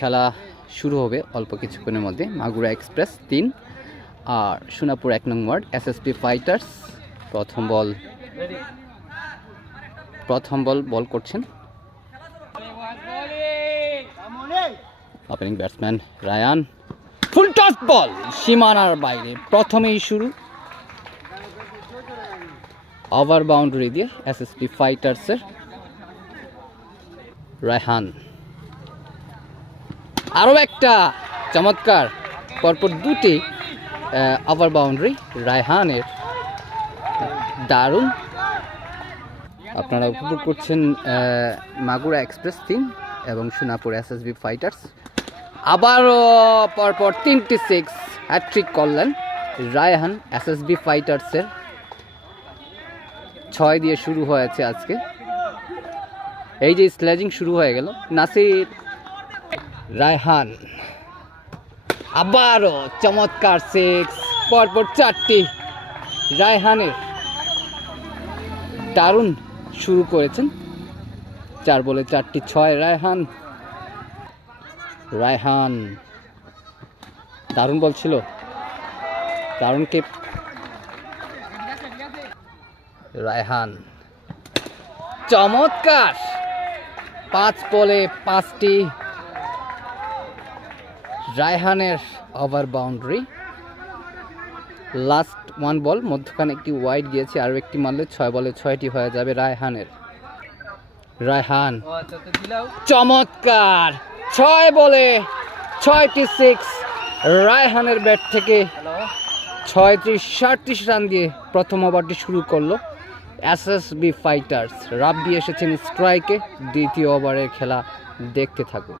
খেলা শুরু হবে অল্প কিছুক্ষণের মধ্যে। মাগুরা এক্সপ্রেস 3 আর সোনাপুর 1 নং ওয়ার্ড এসএসপি ফাইটার্স প্রথম বল করছেন। Opening batsman Rayan, full toss ball সীমানার বাইরে, প্রথমেই শুরু ওভার বাউন্ডারি দিয়ে এসএসপি ফাইটার্সের রায়হান। আরও একটা চমৎকার, পরপর দুটি ওভার বাউন্ডারি রায়হানের, দারুণ। আপনারা উপভোগ করছেন মাগুরা এক্সপ্রেস 3 এবং সোনাপুর এসএসবি ফাইটার্স। আবারও পরপর 3টি 6 হ্যাট্রিক করলেন রায়হান। এসএসবি ফাইটার্সের 6 দিয়ে শুরু হয়েছে আজকে। এই যে স্লেজিং শুরু হয়ে গেল, নাসির, রায়হান, আবারও চমৎকার 6, পরপর 4টি রায়হানের, দারুণ শুরু করেছেন। 4 বলে 4টি 6 রায়হান, দারুণ বল ছিল, দারুণ কেপ রায়হান, চমৎকার 5 বলে 5টি রায়হানের ওভার বাউন্ডারি। লাস্ট 1 বল, মধ্যখানে একটি ওয়াইড গিয়েছে, আরও একটি মারলে 6 বলে 6টি হয়ে যাবে রায়হানের। রায়হান চমৎকার 6 বলে 6টি 6 রায়হানের ব্যাট থেকে 37 রান দিয়ে প্রথম ওভারটি শুরু করলো এসএসবি ফাইটার্স। রাব্বি এসেছেন স্ট্রাইকে। দ্বিতীয় ওভারের খেলা দেখতে থাকুন।